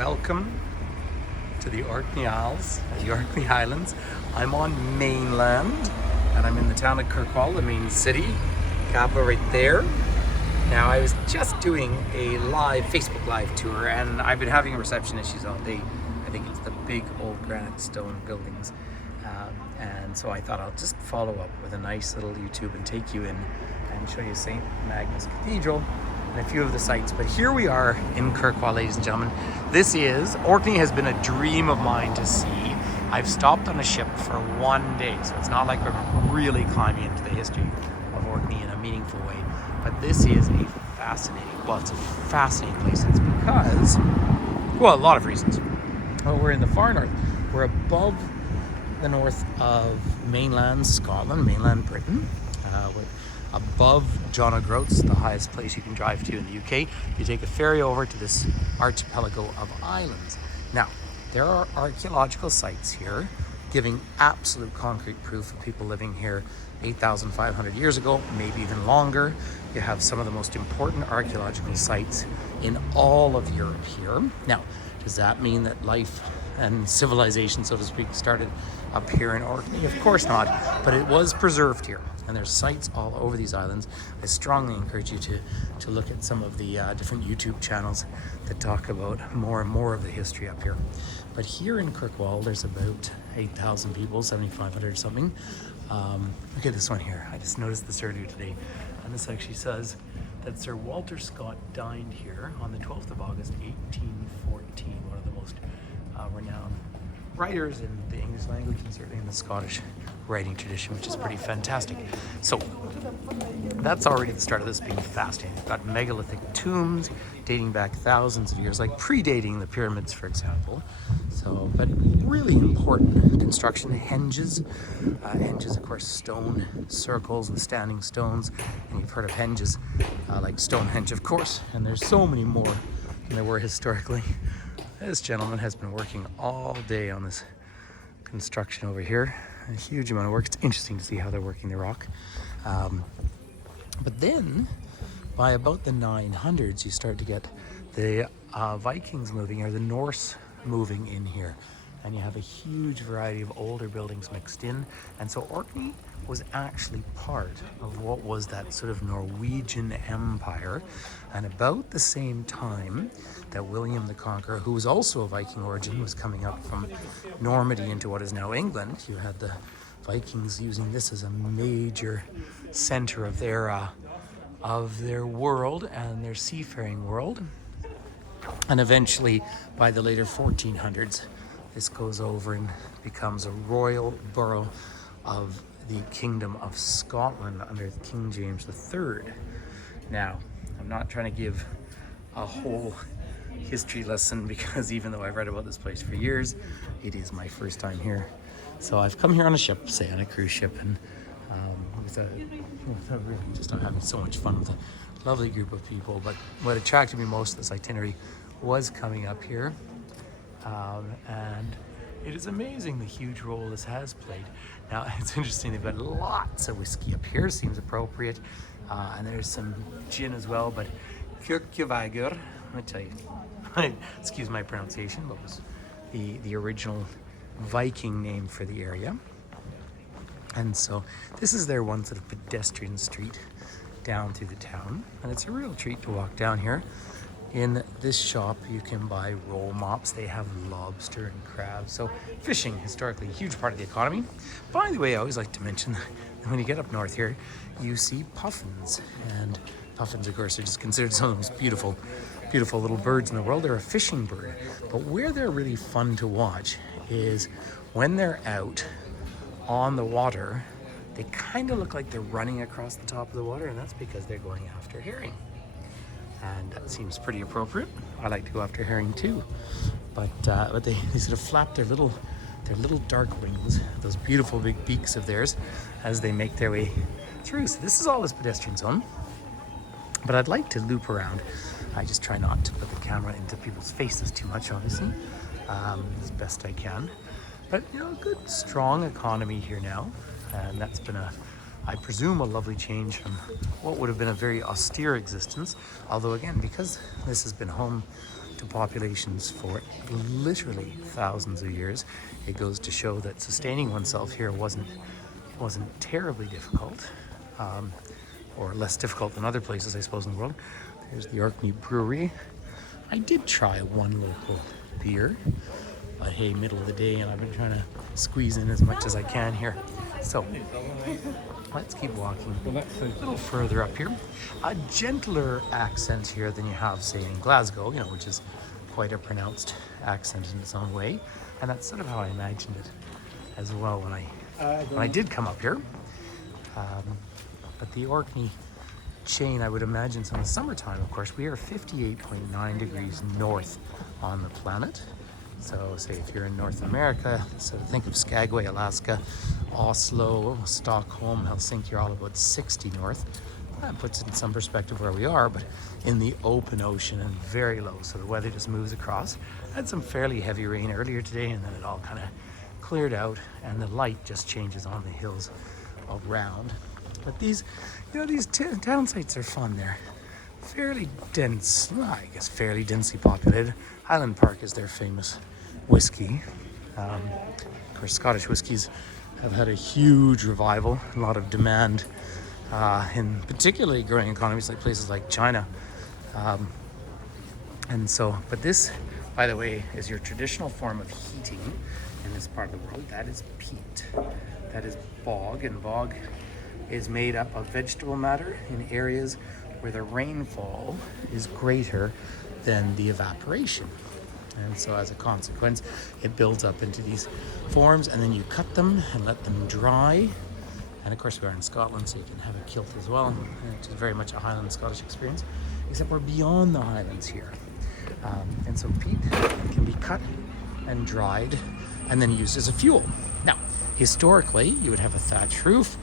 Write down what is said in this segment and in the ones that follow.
Welcome to the Orkney Isles, the Orkney Highlands. I'm on mainland and I'm in the town of Kirkwall, the main city, capital right there. Now I was just doing a live Facebook live tour and I've been having reception issues all day. I think it's the big old granite stone buildings. And so I thought I'll just follow up with a nice little YouTube and take you in and show you St. Magnus Cathedral and a few of the sites. But here we are in Kirkwall, ladies and gentlemen. Orkney has been a dream of mine to see. I've stopped on a ship for one day, so it's not like we're really climbing into the history of Orkney in a meaningful way. But this is a fascinating place. It's because, well, a lot of reasons. Well, we're in the far north. We're above the north of mainland Scotland, mainland Britain. We're above John O'Groats, the highest place you can drive to in the UK. You take a ferry over to this archipelago of islands. Now, there are archaeological sites here giving absolute concrete proof of people living here 8,500 years ago, maybe even longer. You have some of the most important archaeological sites in all of Europe here. Now, does that mean that life and civilization, so to speak, started up here in Orkney? Of course not, but it was preserved here. And there's sites all over these islands. I strongly encourage you to look at some of the different YouTube channels that talk about more and more of the history up here. But here in Kirkwall, there's about 8,000 people, 7,500 or something. Look at this one here. I just noticed this earlier today. And this actually says that Sir Walter Scott dined here on the 12th of August, 1814, one of the most renowned writers in the English language and certainly in the Scottish writing tradition, which is pretty fantastic. So that's already the start of this being fascinating. We've got megalithic tombs dating back thousands of years, like predating the pyramids, for example. So, but really important construction, henges, of course, stone circles and standing stones. And you've heard of henges, like Stonehenge, of course. And there's so many more than there were historically. This gentleman has been working all day on this construction over here. A huge amount of work. It's interesting to see how they're working the rock. But then, by about the 900s, you start to get the Vikings moving, or the Norse moving in here. And you have a huge variety of older buildings mixed in. And so Orkney was actually part of what was that sort of Norwegian empire. And about the same time that William the Conqueror, who was also of Viking origin, was coming up from Normandy into what is now England, you had the Vikings using this as a major center of their world and their seafaring world. And eventually, by the later 1400s, this goes over and becomes a royal borough of the Kingdom of Scotland under King James III. Now, I'm not trying to give a whole history lesson because even though I've read about this place for years, it is my first time here. So I've come here on a ship, say on a cruise ship, and just I'm having so much fun with a lovely group of people. But what attracted me most to this itinerary was coming up here. And it is amazing the huge role this has played. Now, it's interesting, they've got lots of whiskey up here, seems appropriate. And there's some gin as well, but Kirkwall, let me tell you, excuse my pronunciation, but was the original Viking name for the area. And so this is their one sort of pedestrian street down through the town. And it's a real treat to walk down here. In this shop, you can buy roll mops. They have lobster and crabs. So fishing, historically, a huge part of the economy. By the way, I always like to mention that when you get up north here, you see puffins. And puffins, of course, are just considered some of the most beautiful little birds in the world. They're a fishing bird. But where they're really fun to watch is when they're out on the water, they kind of look like they're running across the top of the water, and that's because they're going after herring. And that seems pretty appropriate. I like to go after herring too. But they sort of flap their little dark wings, those beautiful big beaks of theirs, as they make their way through. So this is all this pedestrian zone. But I'd like to loop around. I just try not to put the camera into people's faces too much, obviously, as best I can. But, you know, a good, strong economy here now. And that's been I presume, a lovely change from what would have been a very austere existence. Although again, because this has been home to populations for literally thousands of years. It goes to show that sustaining oneself here wasn't terribly difficult, or less difficult than other places, I suppose, in the world. There's the Orkney brewery. I did try one local beer, but hey, middle of the day, and I've been trying to squeeze in as much as I can here. So let's keep walking a little further up here. A gentler accent here than you have, say, in Glasgow, which is quite a pronounced accent in its own way. And that's sort of how I imagined it as well when I did come up here. But the Orkney chain, I would imagine, so in the summertime, of course, we are 58.9 degrees north on the planet. So say if you're in North America, so think of Skagway, Alaska, Oslo, Stockholm, Helsinki, are all about 60 north. That puts it in some perspective where we are, but in the open ocean and very low, so the weather just moves across. Had some fairly heavy rain earlier today, and then it all kind of cleared out, and the light just changes on the hills around. But these town sites are fun. They're fairly dense, I guess fairly densely populated. Highland Park is their famous whiskey. Of course, Scottish whiskies have had a huge revival, a lot of demand in particularly growing economies like places like China. But this, by the way, is your traditional form of heating in this part of the world. That is peat. That is bog, and bog is made up of vegetable matter in areas where the rainfall is greater than the evaporation. And so as a consequence, it builds up into these forms, and then you cut them and let them dry. And of course, we are in Scotland, so you can have a kilt as well, which is very much a Highland Scottish experience, except we're beyond the Highlands here. And so peat can be cut and dried and then used as a fuel. Now, historically, you would have a thatch roof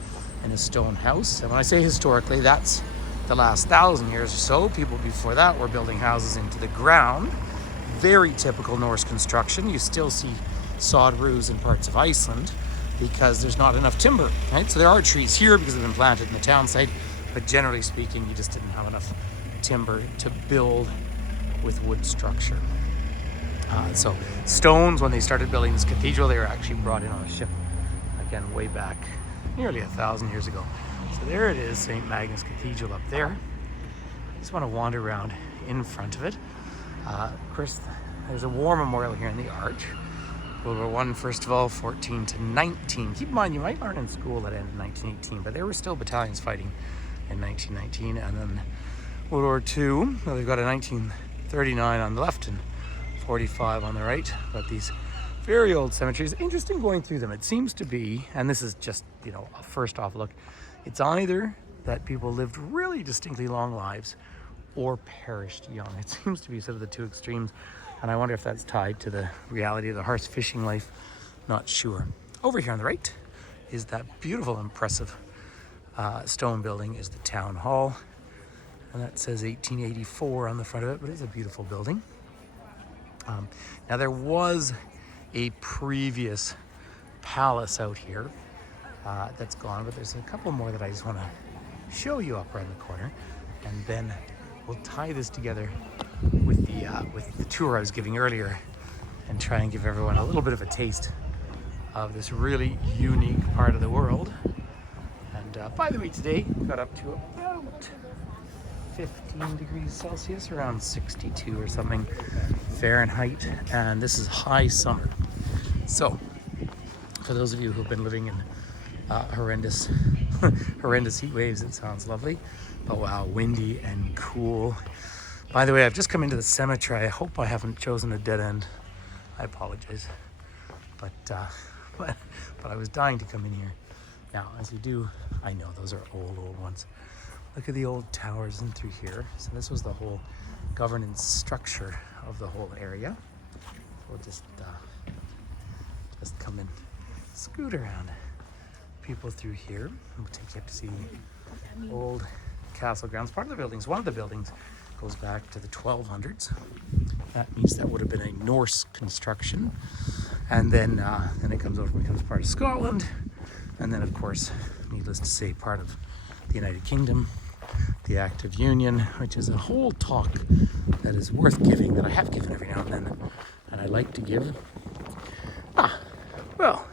and a stone house. And when I say historically, that's the last 1,000 years or so. People before that were building houses into the ground. Very typical Norse construction. You still see sod roofs in parts of Iceland because there's not enough timber, right? So there are trees here because they've been planted in the town site, but generally speaking, you just didn't have enough timber to build with wood structure. So stones, when they started building this cathedral, they were actually brought in on a ship, again, way back nearly 1,000 years ago. So there it is, St. Magnus Cathedral up there. I just want to wander around in front of it. Of course, there's a war memorial here in the arch. World War I, first of all, 14 to 19. Keep in mind, you might learn in school that ended in 1918, but there were still battalions fighting in 1919. And then World War II, well, they've got a 1939 on the left and 45 on the right. But these very old cemeteries, interesting going through them. It seems to be, and this is just, a first off look, it's either that people lived really distinctly long lives or perished young. It seems to be sort of the two extremes, and I wonder if that's tied to the reality of the horse fishing life. Not sure. Over here on the right is that beautiful, impressive stone building is the town hall, and that says 1884 on the front of it, but it's a beautiful building. Now there was a previous palace out here that's gone, but there's a couple more that I just want to show you up around the corner, and then we'll tie this together with the tour I was giving earlier and try and give everyone a little bit of a taste of this really unique part of the world. And by the way, today got up to about 15 degrees Celsius, around 62 or something Fahrenheit, and this is high summer. So for those of you who've been living in horrendous heat waves, it sounds lovely, but wow, windy and cool. By the way, I've just come into the cemetery. I hope I haven't chosen a dead end. I apologize, but I was dying to come in here. Now, as you do, I know those are old ones. Look at the old towers in through here. So this was the whole governance structure of the whole area. So we'll just come and scoot around people through here. And we'll take you up to see old castle grounds. One of the buildings goes back to the 1200s. That means that would have been a Norse construction. And then it comes over and becomes part of Scotland. And then, of course, needless to say, part of the United Kingdom. the Act of Union, which is a whole talk that is worth giving, that I have given every now and then, and I like to give. Well,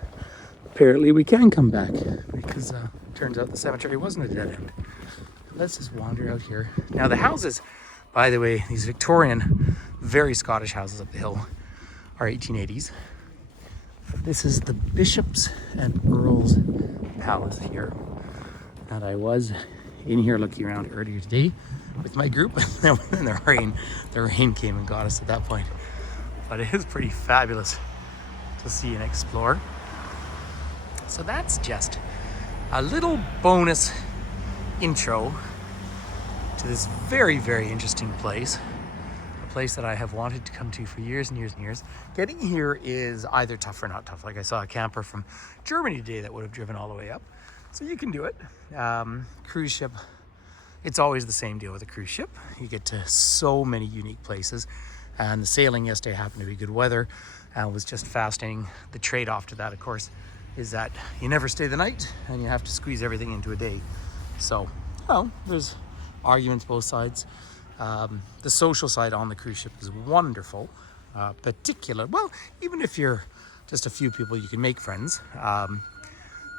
apparently we can come back, because turns out the cemetery wasn't a dead end. Let's just wander out here. Now the houses, by the way, these Victorian, very Scottish houses up the hill are 1880s. This is the Bishop's and Earl's Palace here. And I was in here looking around earlier today with my group, and then the rain came and got us at that point. But it is pretty fabulous to see and explore. So that's just a little bonus intro to this very, very interesting place. A place that I have wanted to come to for years and years and years. Getting here is either tough or not tough. Like I saw a camper from Germany today that would have driven all the way up. So you can do it. Cruise ship, it's always the same deal with a cruise ship. You get to so many unique places. And the sailing yesterday happened to be good weather and was just fascinating. The trade-off to that, of course, is that you never stay the night and you have to squeeze everything into a day. So, well, there's arguments both sides. The social side on the cruise ship is wonderful. Well, even if you're just a few people, you can make friends.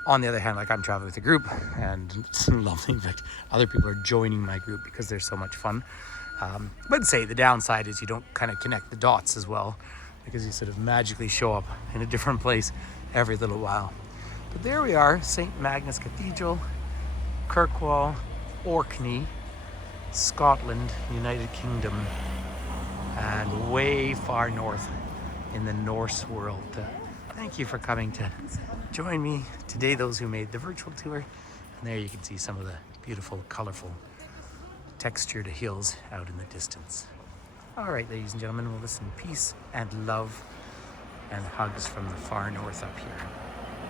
On the other hand, like I'm traveling with a group and it's lovely. In fact, other people are joining my group because they're so much fun. But say the downside is you don't kind of connect the dots as well, because you sort of magically show up in a different place every little while. But there we are, St. Magnus Cathedral, Kirkwall, Orkney, Scotland, United Kingdom, and way far north in the Norse world. Thank you for coming to join me today, those who made the virtual tour. And there you can see some of the beautiful, colorful, textured hills out in the distance. All right, ladies and gentlemen, we'll listen peace and love and hugs from the far north up here.